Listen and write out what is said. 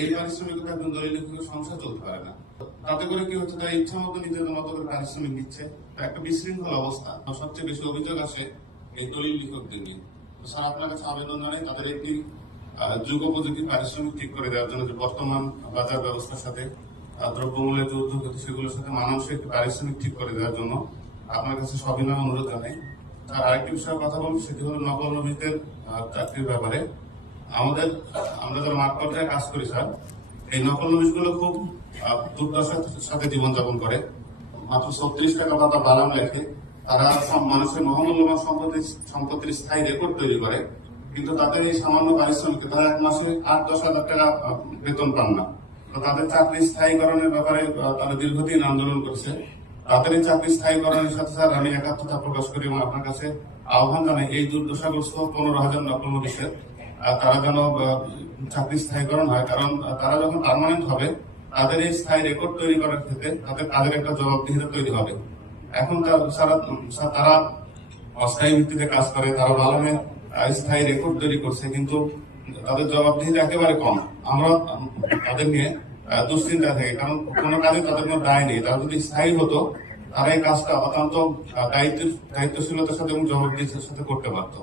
এই পারিশ্রমিকতা একজন দলীয় লেখকের সংসার চলতে পারে না। তাতে করে কি হচ্ছে, তারা ইচ্ছা মতো নিজেদের মতো করে পারিশ্রমিক দিচ্ছে, একটা বিশৃঙ্খল অবস্থা। সবচেয়ে বেশি অভিযোগ আসে এই দলীয় লেখকদের নিয়ে। স্যার, আপনার কাছে আবেদন জানাই তাদের একটি যুগোপযোগী পারিশ্রমিক ঠিক করে দেওয়ার জন্য, যে বর্তমান বাজার ব্যবস্থার সাথে দ্রব্যমূল্যের যে উদ্যোগ হচ্ছে সেগুলোর সাথে মানানসই একটি পারিশ্রমিক ঠিক করে দেওয়ার জন্য আপনার কাছে সবিনয় অনুরোধ জানাই। আর আরেকটি বিষয়ে কথা বলবো, সেটি হলো নকল নবীদের চাকরির ব্যাপারে। আমরা যারা মাঠ পর্যায়ে কাজ করি স্যার, এই নকল নবীজ গুলো খুব দুর্দশার সাথে জীবনযাপন করে। মাত্র 36 টাকা ভাতা বাড়ানো রেখে তারা মানুষের মহামূল্যবান সম্পত্তির স্থায়ী রেকর্ড তৈরি করে, কিন্তু তাদের এই সামান্য পারিশ্রমিক, তারা এক মাসে 8-10 হাজার টাকা বেতন পান না। তো তাদের চাকরি স্থায়ীকরণের ব্যাপারে তারা দীর্ঘদিন আন্দোলন করছে। তাদের এই চাকরি স্থায়ীকরণের সাথে স্যার আমি একাত্মতা প্রকাশ করি এবং আপনার কাছে আহ্বান জানাই, এই দুর্দশাগ্রস্ত 15,000 নকল নবীশের তারা যেন চাকরি স্থায়ীকরণ হয়। কারণ তারা যখন পার্মানেন্ট হবে, তাদের এই স্থায়ী রেকর্ড তৈরি করার ক্ষেত্রে তাদের কাজের একটা জবাবদিহিতা তৈরি হবে। এখন তারা অস্থায়ী ভিত্তিতে কাজ করে, তারা বালামে স্থায়ী রেকর্ড তৈরি করছে, কিন্তু তাদের জবাবদিহিতা একেবারে কম। আমরা তাদের নিয়ে দুশ্চিন্তা থাকে, কারণ কোনো কাজে তাদের কোনো দায় নেই। তারা যদি স্থায়ী হতো, তারা এই কাজটা অত্যন্ত দায়িত্বশীলতার সাথে এবং জবাবদিহিতার সাথে করতে পারতো।